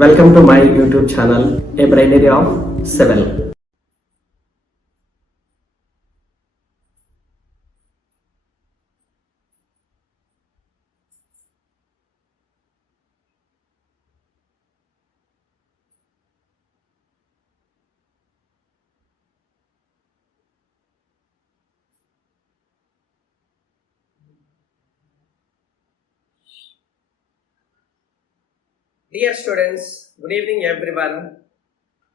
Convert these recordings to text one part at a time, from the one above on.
Welcome to my YouTube channel, A Binary of Civil. Dear students, good evening everyone.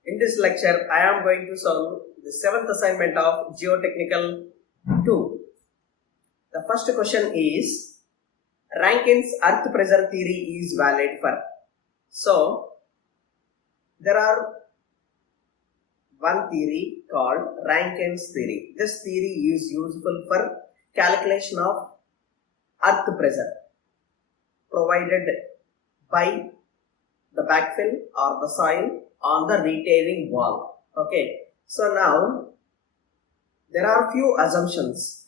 In this lecture, I am going to solve the 7th assignment of Geotechnical 2. The first question is, Rankin's earth pressure theory is valid for. So, there are one theory called Rankin's theory. This theory is useful for calculation of earth pressure provided by the backfill or the soil on the retaining wall. Okay, so now there are few assumptions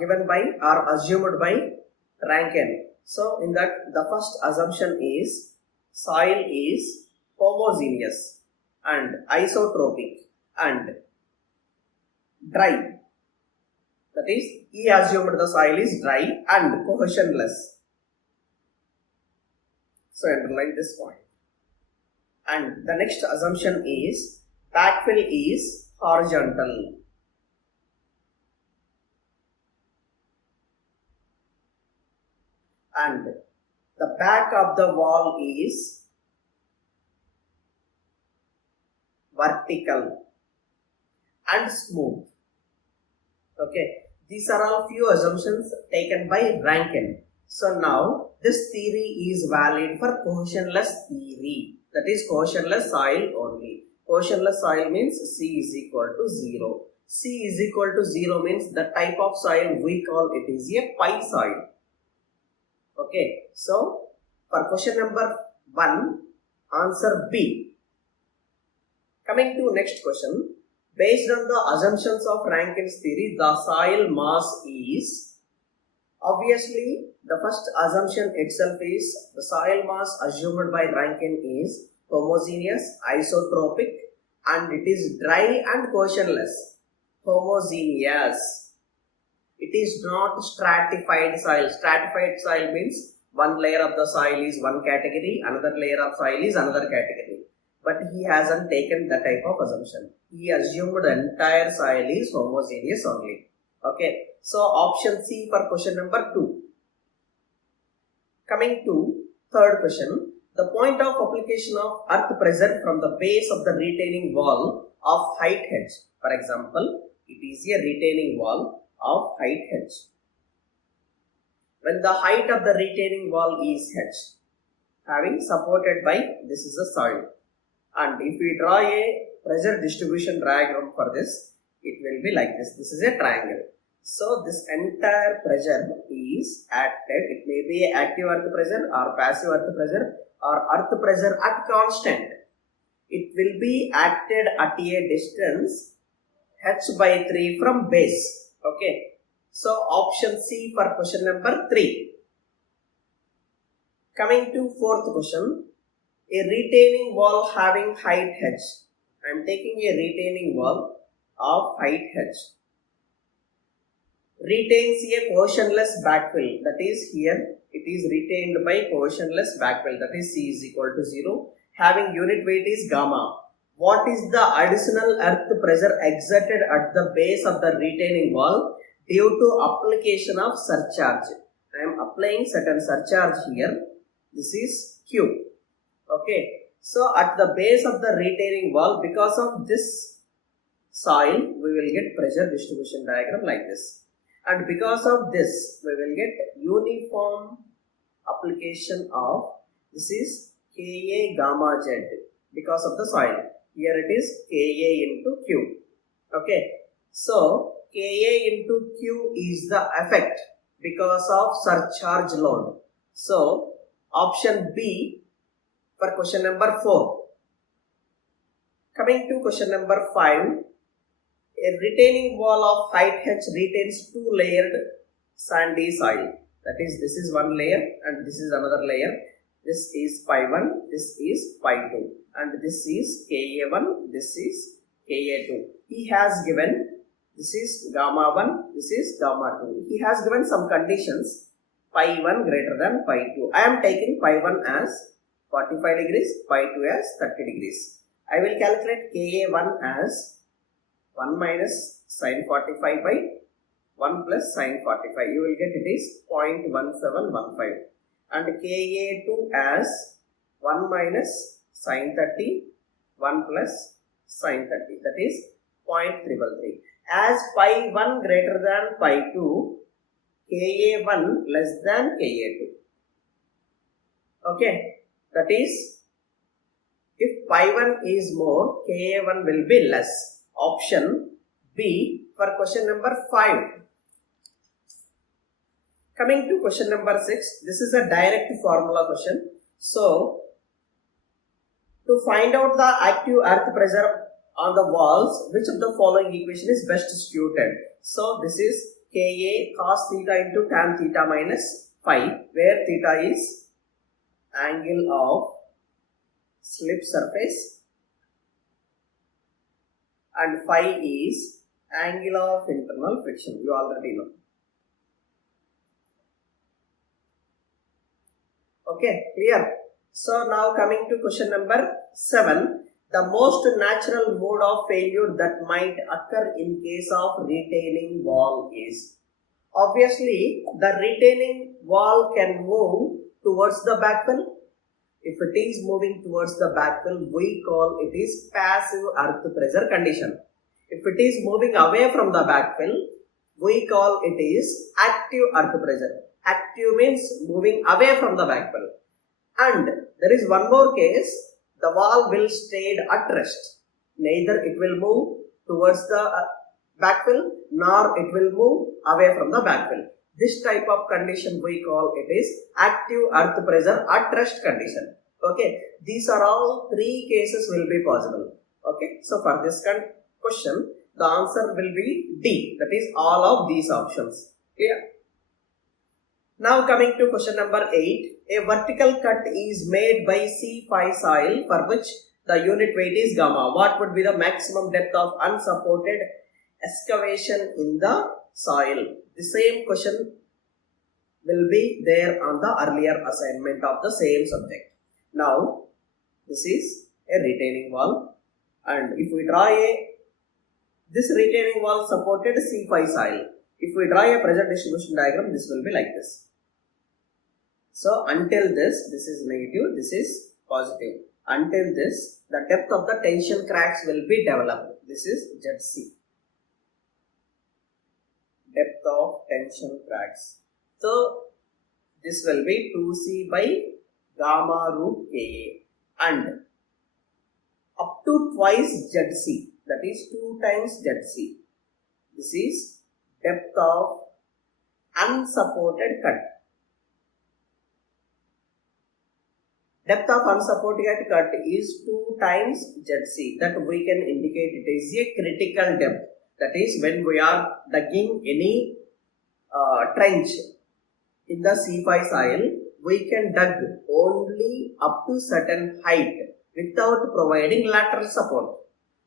given by or assumed by Rankine. So in that, the first assumption is soil is homogeneous and isotropic and dry. That is, he assumed the soil is dry and cohesionless. So underline this point. And the next assumption is backfill is horizontal. And the back of the wall is vertical and smooth. Okay, these are all few assumptions taken by Rankine. So now this theory is valid for cohesionless theory, that is cohesionless soil only. Cohesionless soil means C is equal to 0. C is equal to 0 means the type of soil we call it is a pi soil. Okay, so for question number 1, answer B. Coming to next question, based on the assumptions of Rankine's theory, the soil mass is, obviously, the first assumption itself is the soil mass assumed by Rankine is homogeneous, isotropic, and it is dry and cohesionless. Homogeneous. It is not stratified soil. Stratified soil means one layer of the soil is one category, another layer of soil is another category. But he hasn't taken that type of assumption. He assumed the entire soil is homogeneous only. Okay, so option C for question number 2. Coming to third question, the point of application of earth pressure from the base of the retaining wall of height h. For example, it is a retaining wall of height h. When the height of the retaining wall is h, having supported by, this is the soil. And if we draw a pressure distribution diagram for this, it will be like this. This is a triangle. So this entire pressure is acted. It may be active earth pressure or passive earth pressure or earth pressure at constant. It will be acted at a distance h by 3 from base. Okay. So option C for question number 3. Coming to fourth question, a retaining wall having height h. I am taking a retaining wall of height h. Retains a cohesionless backfill, that is here it is retained by cohesionless backfill, that is C is equal to 0, having unit weight is gamma. What is the additional earth pressure exerted at the base of the retaining wall due to application of surcharge? I am applying certain surcharge here. This is Q. Okay, so at the base of the retaining wall, because of this soil, we will get pressure distribution diagram like this. And because of this, we will get uniform application of, this is Ka gamma Z because of the soil. Here it is Ka into Q. Okay, so Ka into Q is the effect because of surcharge load. So option B for question number 4. Coming to question number 5. A retaining wall of height h retains 2 layered sandy soil. That is, this is one layer and this is another layer. this is pi 1, this is pi 2, and this is Ka1, this is Ka2. He has given this is gamma 1, this is gamma 2. He has given some conditions, pi 1 greater than pi 2. I am taking pi 1 as 45 degrees, pi 2 as 30 degrees. I will calculate Ka1 as 1 minus sin 45 by 1 plus sin 45. You will get it is 0.1715. And Ka2 as 1 minus sin 30, 1 plus sin 30. That is 0.333. As pi 1 greater than pi 2, Ka1 less than Ka2. Okay, that is, if pi 1 is more, Ka1 will be less. Option B for question number 5. Coming to question number 6, this is a direct formula question. So, to find out the active earth pressure on the walls, which of the following equation is best suited? So, this is Ka cos theta into tan theta minus phi, where theta is angle of slip surface and phi is angle of internal friction. You already know. Okay, clear? So now coming to question number 7. The most natural mode of failure that might occur in case of retaining wall is, obviously the retaining wall can move towards the backfill. If it is moving towards the backfill, we call it is passive earth pressure condition. If it is moving away from the backfill, we call it is active earth pressure. Active means moving away from the backfill. And there is one more case, the wall will stay at rest. Neither it will move towards the backfill nor it will move away from the backfill. This type of condition we call it is active earth pressure at rest condition. Okay, these are all 3 cases will be possible. Okay, so for this question, the answer will be D, that is all of these options. Clear? Now coming to question number 8. A vertical cut is made by C5 soil for which the unit weight is gamma. What would be the maximum depth of unsupported excavation in the soil? The same question will be there on the earlier assignment of the same subject. Now, this is a retaining wall, and if we draw this retaining wall supported C5 soil. If we draw a pressure distribution diagram, this will be like this. So, until this is negative, this is positive. Until this, the depth of the tension cracks will be developed. This is ZC. Depth of tension cracks. So, this will be 2C by gamma root Ka, and up to twice ZC, that is 2 times ZC. This is depth of unsupported cut. Depth of unsupported cut is 2 times ZC. That we can indicate it is a critical depth. That is when we are digging any trench in the C5 soil, we can dig only up to certain height without providing lateral support.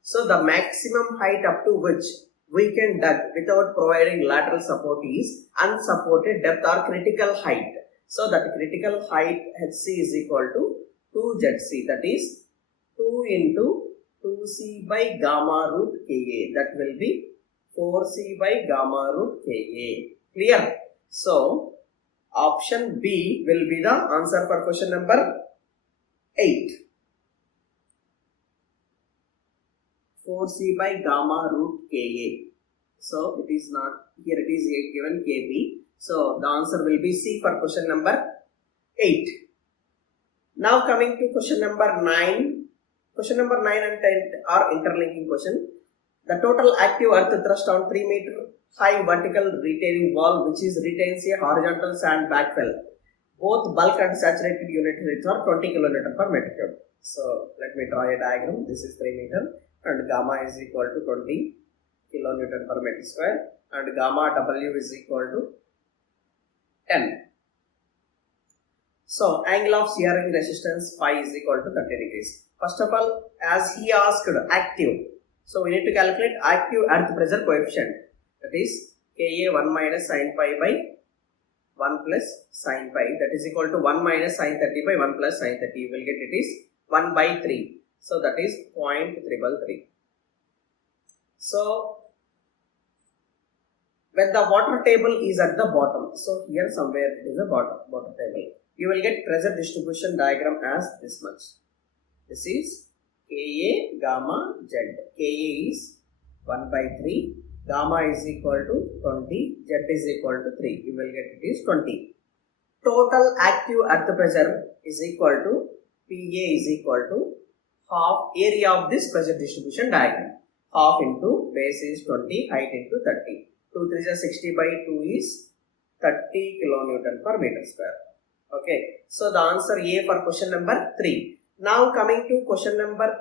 So the maximum height up to which we can dig without providing lateral support is unsupported depth or critical height. So that critical height HC is equal to 2ZC, that is 2 into 2C by gamma root Ka, that will be 4C by gamma root Ka. Clear? So, option B will be the answer for question number 8. 4C by gamma root Ka. So, it is not, here it is given Kb. So, the answer will be C for question number 8. Now coming to question number 9. Question number 9 and 10 are interlinking question. The total active earth thrust on 3 meter high vertical retaining wall which retains a horizontal sand backfill. Both bulk and saturated unit rates are 20 kN per meter cube. So, let me draw a diagram. This is 3 meter and gamma is equal to 20 kN per meter square and gamma W is equal to 10. So angle of shearing resistance phi is equal to 30 degrees. First of all, as he asked active, so we need to calculate active earth pressure coefficient. That is Ka 1 minus sin pi by 1 plus sin pi, that is equal to 1 minus sin 30 by 1 plus sin 30. You will get it is 1 by 3. So that is 0.333. So when the water table is at the bottom, so here somewhere it is a water table, you will get pressure distribution diagram as this much. This is Ka gamma Z. Ka is 1 by 3, gamma is equal to 20, Z is equal to 3. You will get it is 20. Total active earth pressure is equal to Pa is equal to half area of this pressure distribution diagram. Half into base is 20, height into 30. 2 3 is 60 by 2 is 30 kilonewton per meter square. Okay, so the answer A for question number 3. Now coming to question number,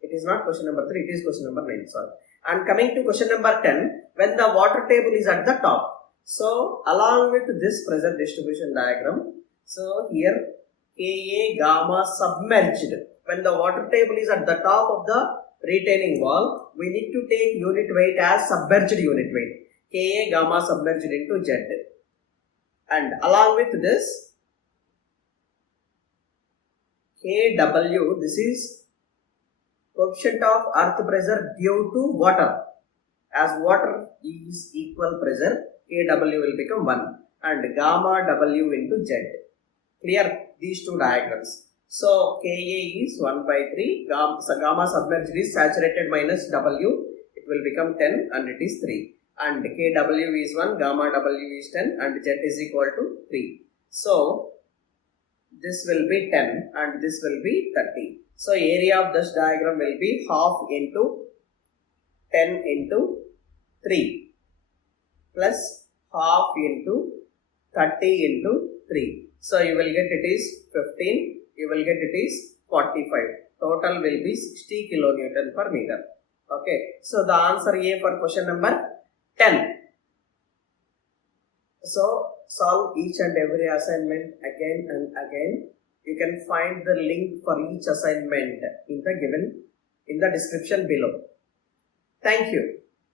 it is not question number 3, it is question number 9, sorry. And coming to question number 10, when the water table is at the top. So along with this pressure distribution diagram, so here Ka gamma submerged. When the water table is at the top of the retaining wall, we need to take unit weight as submerged unit weight. Ka gamma submerged into Z. And along with this, Kw, this is coefficient of earth pressure due to water. As water is equal pressure, Kw will become 1 and gamma W into Z. Clear these two diagrams. So Ka is 1 by 3, gamma submerged is saturated minus W, it will become 10 and it is 3. And Kw is 1, gamma W is 10 and Z is equal to 3. So this will be 10 and this will be 30. So area of this diagram will be half into 10 into 3 plus half into 30 into 3. So you will get it is 15, you will get it is 45. Total will be 60 kilonewton per meter. Okay, so the answer A for question number 10. So solve each and every assignment again and again. You can find the link for each assignment in the description below. Thank you.